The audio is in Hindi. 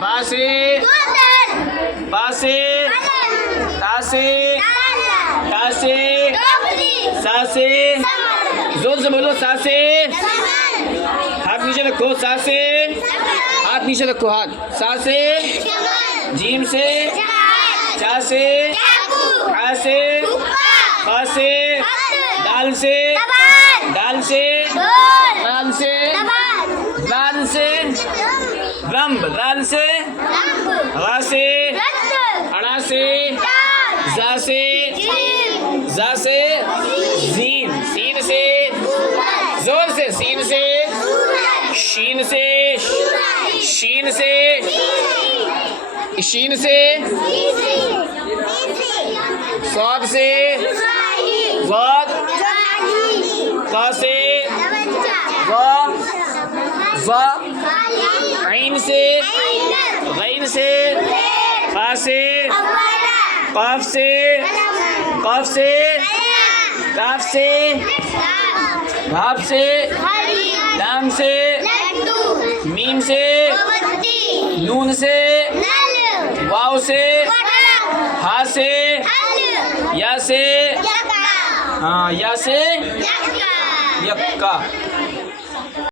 बा से बा से ता से ता से सा से जोर से बोलो सा से हाथ नीचे रखो सा से हाथ नीचे रखो हाथ सा से जीम से चा से खा से खा से दाल से दाल से दाल से दाल से रंब दाल से रा से अड़ा से जा से जीन सीन से जोर से सीन से शीन से शीन से शीन से स्वाद से वाद का से वा आइन से गैन से फा से काफ से काफ से काफ से भाप से लाम से मीम से नून से वाव से हा से या से हाँ या से यक्का